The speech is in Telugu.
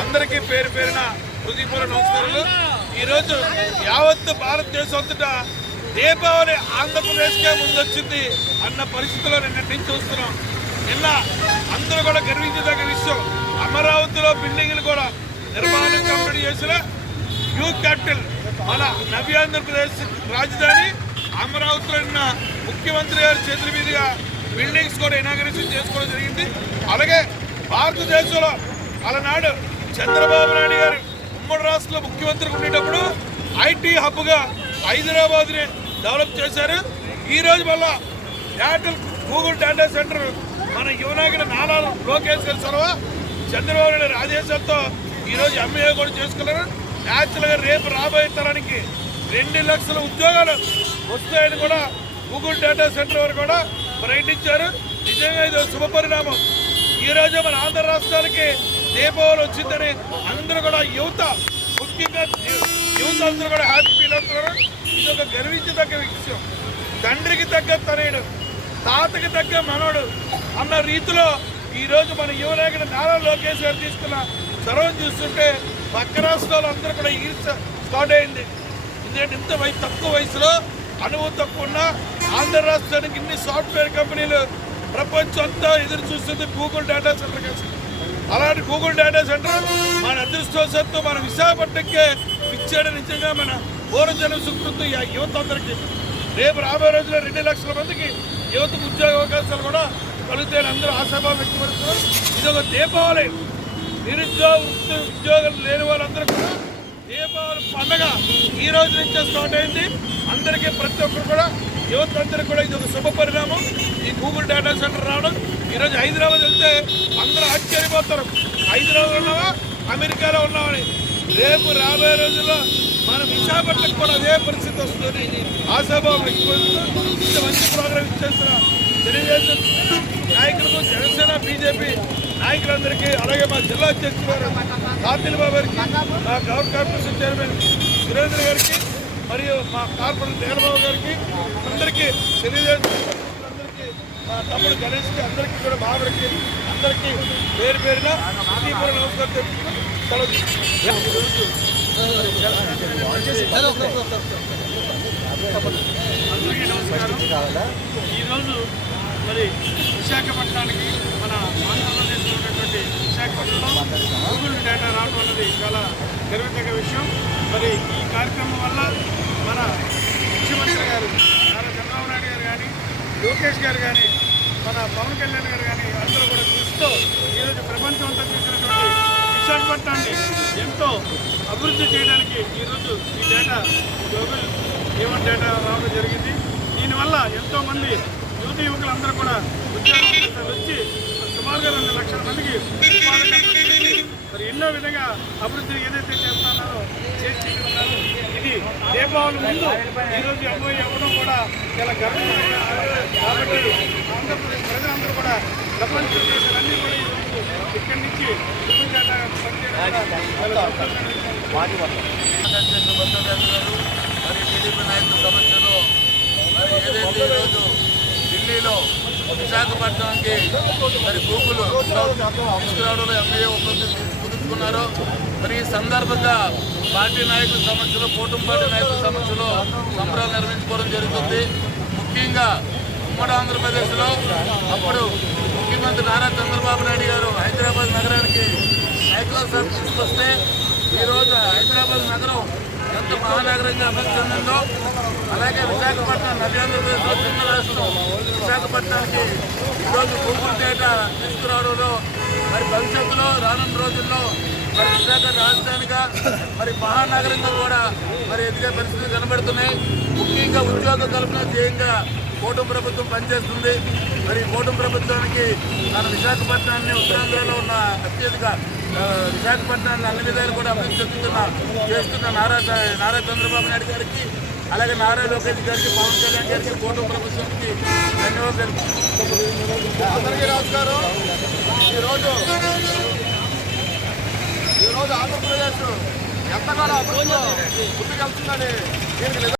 అందరికీ పేరు పేరున హృదయపూర్వ నమస్కారాలు. ఈరోజు యావత్ భారతదేశం అంతటా దీపావళి ఆంధ్రప్రదేశ్కే ముందొచ్చింది అన్న పరిస్థితిలో నిన్నటి నుంచి చూస్తున్నాం. నిన్న అందరూ కూడా గర్వించదగ్గ విషయం అమరావతిలో బిల్డింగ్లు కూడా నిర్మాణం కంప్లీట్ చేసిన న్యూ క్యాపిటల్ మన నవ్య ఆంధ్రప్రదేశ్ రాజధాని అమరావతిలో ఉన్న ముఖ్యమంత్రి గారి చేతుల మీదుగా బిల్డింగ్స్ కూడా ఇనాగ్రేషన్ చేసుకోవడం జరిగింది. అలాగే భారతదేశంలో అలనాడు చంద్రబాబు నాయుడు గారు ఉమ్మడి రాష్ట్రంలో ముఖ్యమంత్రి ఉండేటప్పుడు ఐటీ హబ్గా హైదరాబాద్ని డెవలప్ చేశారు. ఈరోజు మళ్ళా డేటా గూగుల్ డేటా సెంటర్ మన యువనాయకుడు నారా లోకేష్ గారి చొరవ చంద్రబాబు నాయుడు గారి ఈరోజు ఎంఏ కూడా చేసుకున్నారు. న్యాచురల్గా రేపు రాబోయే తరానికి రెండు లక్షల ఉద్యోగాలు వస్తాయని కూడా గూగుల్ డేటా సెంటర్ వారు కూడా ప్రకటించారు. నిజంగా ఇది ఒక శుభ పరిణామం. ఈ మన ఆంధ్ర రాష్ట్రానికి దీపావళి వచ్చిందని అందరూ కూడా యువత ముఖ్యంగా యువత అందరూ కూడా హ్యాపీ ఫీల్ అవుతున్నారు. ఇది ఒక గర్వించదగ్గ విషయం. తండ్రికి తగ్గ తనయుడు తాతకి తగ్గ మనోడు అన్న రీతిలో ఈ రోజు మన యువ నారా లోకేష్ గారు తీసుకున్న చొరవ చూస్తుంటే పక్క రాష్ట్రాలు అందరూ కూడా ఈర్చ స్టార్ట్ అయింది. ఎందుకంటే ఇంత వయసు తక్కువ వయసులో అనుభవం తక్కువ ఉన్న ఆంధ్ర రాష్ట్రానికి ఇన్ని సాఫ్ట్వేర్ కంపెనీలు ప్రపంచం అంతా ఎదురు చూస్తుంది గూగుల్ డేటా సెంటర్ కోసం. అలాంటి గూగుల్ డేటా సెంటర్ మన అదృష్టవశాత్తు మన విశాఖపట్నంకే ఇచ్చాడు నిజంగా మన పూర్వజన సుకృతి యువత అందరికీ రేపు రాబోయే రోజుల్లో రెండు లక్షల మందికి యువతకు ఉద్యోగ అవకాశాలు కూడా కలుగుతాయని అందరూ ఆశాభావం వ్యక్తపడుతున్నారు ఇది ఒక దీపావళి. నిరుద్యోగ వృత్తి ఉద్యోగాలు లేని వాళ్ళందరూ కూడా దీపావళి పండగ ఈ రోజు నుంచే స్టార్ట్ అయింది. అందరికీ ప్రతి ఒక్కరు కూడా యువత అందరికీ కూడా ఇది ఒక శుభ పరిణామం. ఈ గూగుల్ డేటా సెంటర్ రావడం. ఈరోజు హైదరాబాద్ వెళ్తే అందరూ ఆశ్చర్యపోతారు. హైదరాబాద్ ఉన్నావా? అమెరికాలో ఉన్నామని రేపు రాబోయే రోజుల్లో మన విశాఖపట్నం కూడా అదే పరిస్థితి వస్తుంది. ఆశాభావం వ్యక్తపరుస్తూ ఇంత మంచి ప్రోగ్రామ్ ఇచ్చేస్తున్నారు తెలుగుదేశం నాయకులకు జనసేన బీజేపీ నాయకులందరికీ అలాగే మా జిల్లా అధ్యక్షులు గారు కార్తీల్ గారికి మా గౌరవ కార్పొరేషన్ చైర్మన్ సురేంద్ర గారికి మరియు మా కార్పొరేటర్ దేవబాబు గారికి అందరికీ తెలుగుదేశం అందరికీ మా తమ్ముడు గణేష్కి అందరికీ కూడా బాబుడికి అందరికీ పేరు పేరున హృదయపూర్వక నమస్కారం తెలుపుతూ సెలవు అందరికీ నమస్కారం ఈరోజు మరి విశాఖపట్నానికి మన ఆంధ్రప్రదేశ్లో ఉన్నటువంటి విశాఖపట్నంలో గూగుల్ డేటా రావడం అన్నది చాలా గర్వితగ్గ విషయం. మరి ఈ కార్యక్రమం వల్ల మన ముఖ్యమంత్రి గారు నారా చంద్రబాబు నాయుడు గారు కానీ లోకేష్ గారు కానీ మన పవన్ కళ్యాణ్ గారు కానీ అందరూ కూడా చూస్తూ ఈరోజు ప్రపంచం అంతా చూసినటువంటి విశాఖపట్నాన్ని ఎంతో అభివృద్ధి చేయడానికి ఈరోజు ఈ డేటా డేటా రావడం జరిగింది. దీనివల్ల ఎంతోమంది యువత యువకులందరూ కూడా ఉద్యోగాలు వచ్చి సుమారుగా రెండు లక్షల మందికి మరి ఎన్నో విధంగా అభివృద్ధి ఏదైతే చేస్తున్నారో చేసి ఇది దీపావళి ముందు ఈరోజు ఎంఓ ఇవ్వడం కూడా చాలా గర్వంగా కాబట్టి ఆంధ్రప్రదేశ్ ప్రజలందరూ కూడా ప్రపంచ దేశాలన్నీ కూడా ఈరోజు ఇక్కడి నుంచి గూగుల్ డేటా పనిచేయడం మరి టీడీపీ నాయకుల సమక్షంలో మరి ఏదైతే ఈరోజు ఢిల్లీలో విశాఖపట్నంకి మరి గూగుల్ తీసుకురావడంలో ఎంఏ ఒప్పందం కుదుర్చుకున్నారో మరి ఈ సందర్భంగా పార్టీ నాయకుల సమక్షంలో కూటమి పార్టీ నాయకుల సమక్షంలో సంబరాలు నిర్వహించుకోవడం జరుగుతుంది. ముఖ్యంగా ఉమ్మడి ఆంధ్రప్రదేశ్లో అప్పుడు ముఖ్యమంత్రి నారా చంద్రబాబు నాయుడు గారు హైదరాబాద్ నగరానికి మైక్రోసాఫ్ట్ తీసుకొస్తే ఈరోజు హైదరాబాద్ నగరం ఎంత మహానగరంగా అభివృద్ధి చెందిందో అలాగే విశాఖపట్నం నవ్యాంధ్రప్రదేశ్లో చిన్న రాష్ట్రం విశాఖపట్నానికి ఈరోజు గూగుల్ డేటా తీసుకురావడంలో మరి భవిష్యత్తులో రానున్న రోజుల్లో మరి విశాఖ రాజధానిగా మరి మహానగరంగా కూడా మరి ఎదిగే పరిస్థితులు కనబడుతున్నాయి. ముఖ్యంగా ఉద్యోగ కల్పన ధ్యేయంగా కూటమి ప్రభుత్వం పనిచేస్తుంది. మరి కూటమి ప్రభుత్వానికి మన విశాఖపట్నాన్ని ఉత్తరాంధ్రలో ఉన్న అత్యధిక విశాఖపట్నాన్ని అన్ని విధాలు కూడా అభివృద్ధి చెందుతున్న చేస్తున్న నారా నారా చంద్రబాబు నాయుడు గారికి అలాగే నారా లోకేష్ గారికి పవన్ కళ్యాణ్ గారికి కూటమి ప్రభుత్వానికి ధన్యవాదాలు అందరికీ నమస్కారం. ఈరోజు ఈరోజు ఆంధ్రప్రదేశ్ ఎంతకాలం అభివృద్ధిలో ముందుకెళ్తుందని దీనికి